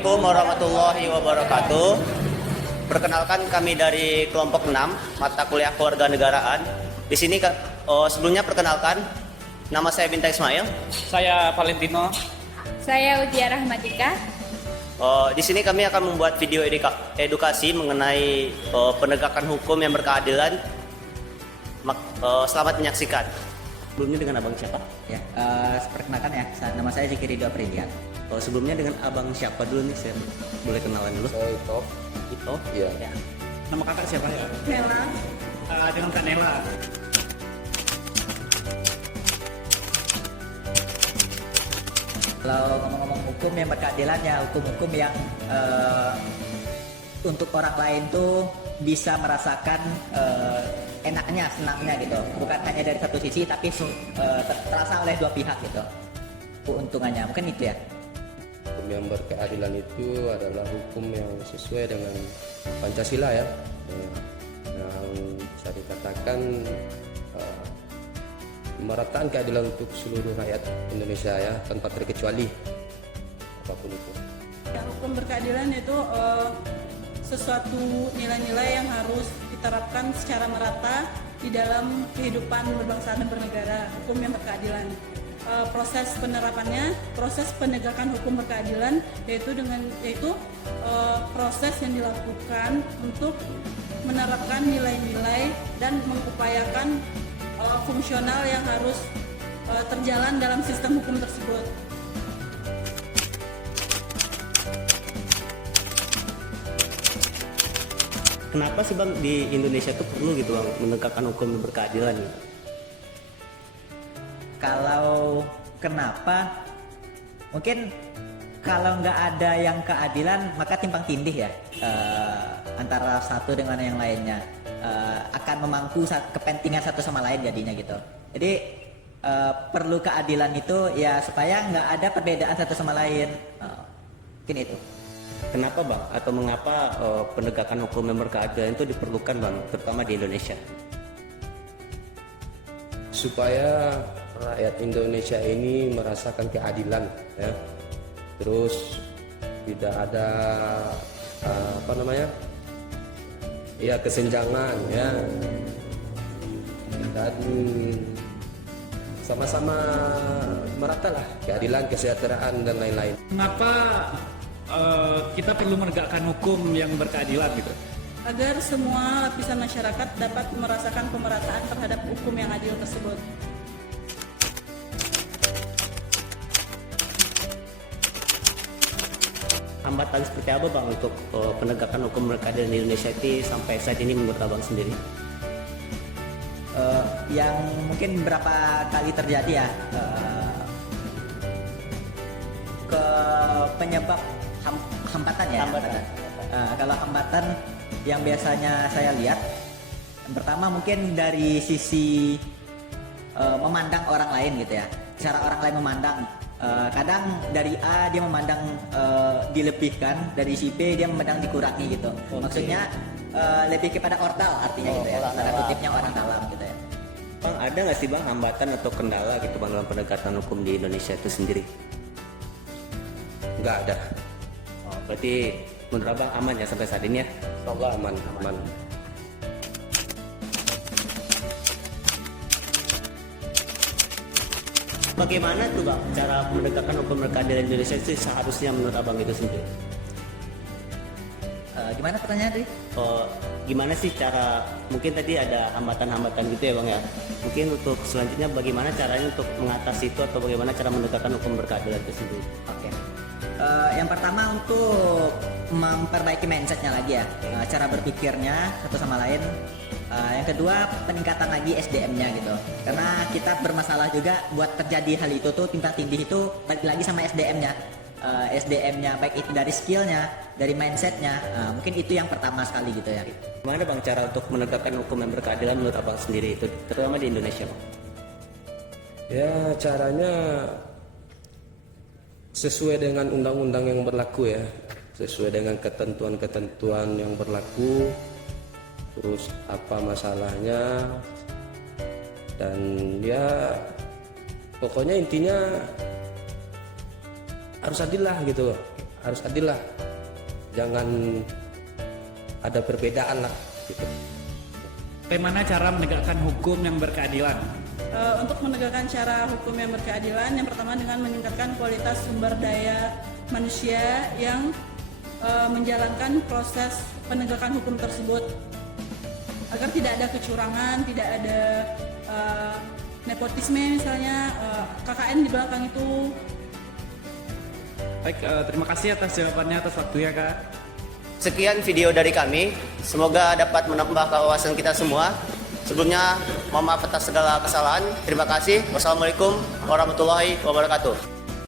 Assalamualaikum warahmatullahi wabarakatuh. Perkenalkan kami dari kelompok 6 mata kuliah kewarganegaraan. Di sini sebelumnya perkenalkan nama saya Bintang Ismail. Saya Valentino. Saya Ujiah Rahmatika. Di sini kami akan membuat video edukasi mengenai penegakan hukum yang berkeadilan. Selamat menyaksikan. Sebelumnya dengan abang siapa? Ya, perkenalkan ya, nama saya Zikri Ridho Aprilian. Sebelumnya dengan abang siapa dulu nih? Saya boleh kenalan dulu. Saya Ito. Ito? Iya. Ya. Nama kakak siapa ya? Nela. Dengan Kak Nela. Kalau ngomong-ngomong hukum yang berkeadilan ya, hukum-hukum yang untuk orang lain tuh bisa merasakan enaknya, senangnya gitu. Bukan hanya dari satu sisi, tapi terasa oleh dua pihak gitu. Keuntungannya, mungkin itu ya. Hukum yang berkeadilan itu adalah hukum yang sesuai dengan Pancasila ya. Yang bisa dikatakan merataan keadilan untuk seluruh rakyat Indonesia ya, tanpa terkecuali apapun itu. Ya, hukum berkeadilan itu sesuatu nilai-nilai yang harus diterapkan secara merata di dalam kehidupan berbangsa dan bernegara. Hukum yang berkeadilan. Proses penerapannya, proses penegakan hukum berkeadilan yaitu proses yang dilakukan untuk menerapkan nilai-nilai dan mengupayakan fungsional yang harus terjalan dalam sistem hukum tersebut. Kenapa sih bang di Indonesia tuh perlu gitu bang menegakkan hukum yang berkeadilan? Kalau kenapa? Mungkin kalau nggak ada yang keadilan maka timpang tindih ya, antara satu dengan yang lainnya, akan memangku kepentingan satu sama lain jadinya gitu. Jadi perlu keadilan itu ya supaya nggak ada perbedaan satu sama lain. Mungkin itu. Kenapa bang? Atau mengapa penegakan hukum yang berkeadilan itu diperlukan bang, terutama di Indonesia? Supaya rakyat Indonesia ini merasakan keadilan ya. Terus tidak ada kesenjangan ya, dan sama-sama merata lah keadilan, kesejahteraan dan lain-lain. Kenapa kita perlu menegakkan hukum yang berkeadilan gitu? Agar semua lapisan masyarakat dapat merasakan pemerataan terhadap hukum yang adil tersebut. Hambatan seperti apa bang untuk penegakan hukum berkeadilan di Indonesia itu sampai saat ini menurut abang sendiri? Yang mungkin berapa kali terjadi ya, ke penyebab hambatan ya. Kalau hambatan yang biasanya saya lihat, yang pertama mungkin dari sisi memandang orang lain gitu ya, cara orang lain memandang. Kadang dari A dia memandang dilebihkan, dari si B dia memandang dikurangi gitu. Maksudnya lebih kepada ortal artinya gitu ya, tanda kutipnya orang dalam gitu ya. Bang, ada nggak sih bang hambatan atau kendala gitu bang dalam penegakan hukum di Indonesia itu sendiri? Nggak ada. Berarti menurut abang aman ya sampai saat ini ya? Semoga aman. Bagaimana tuh bang cara menegakkan hukum berkeadilan di Indonesia itu seharusnya menurut abang itu sendiri? Gimana pertanyaan tadi? Gimana sih cara, mungkin tadi ada hambatan-hambatan gitu ya bang ya, mungkin untuk selanjutnya bagaimana caranya untuk mengatasi itu atau bagaimana cara menegakkan hukum berkeadilan itu sendiri? Oke. Yang pertama untuk memperbaiki mindsetnya lagi ya, cara berpikirnya satu sama lain. Yang kedua peningkatan lagi SDM-nya gitu, karena kita bermasalah juga buat terjadi hal itu tuh timpang tindih itu balik lagi sama SDM-nya. SDM-nya baik itu dari skillnya, dari mindsetnya, mungkin itu yang pertama sekali gitu ya. Gimana bang cara untuk menegakkan hukum yang berkeadilan menurut abang sendiri itu, terutama di Indonesia bang? Ya caranya sesuai dengan undang-undang yang berlaku ya, sesuai dengan ketentuan-ketentuan yang berlaku. Terus apa masalahnya, dan ya pokoknya intinya harus adil lah gitu, harus adil lah, jangan ada perbedaan lah gitu. Bagaimana cara menegakkan hukum yang berkeadilan? Untuk menegakkan cara hukum yang berkeadilan, yang pertama dengan meningkatkan kualitas sumber daya manusia yang menjalankan proses penegakan hukum tersebut, agar tidak ada kecurangan, tidak ada nepotisme misalnya, KKN di belakang itu. Baik, terima kasih atas jawabannya, atas waktunya Kak. Sekian video dari kami, semoga dapat menambah wawasan kita semua. Sebelumnya, mohon maaf atas segala kesalahan. Terima kasih. Wassalamualaikum warahmatullahi wabarakatuh.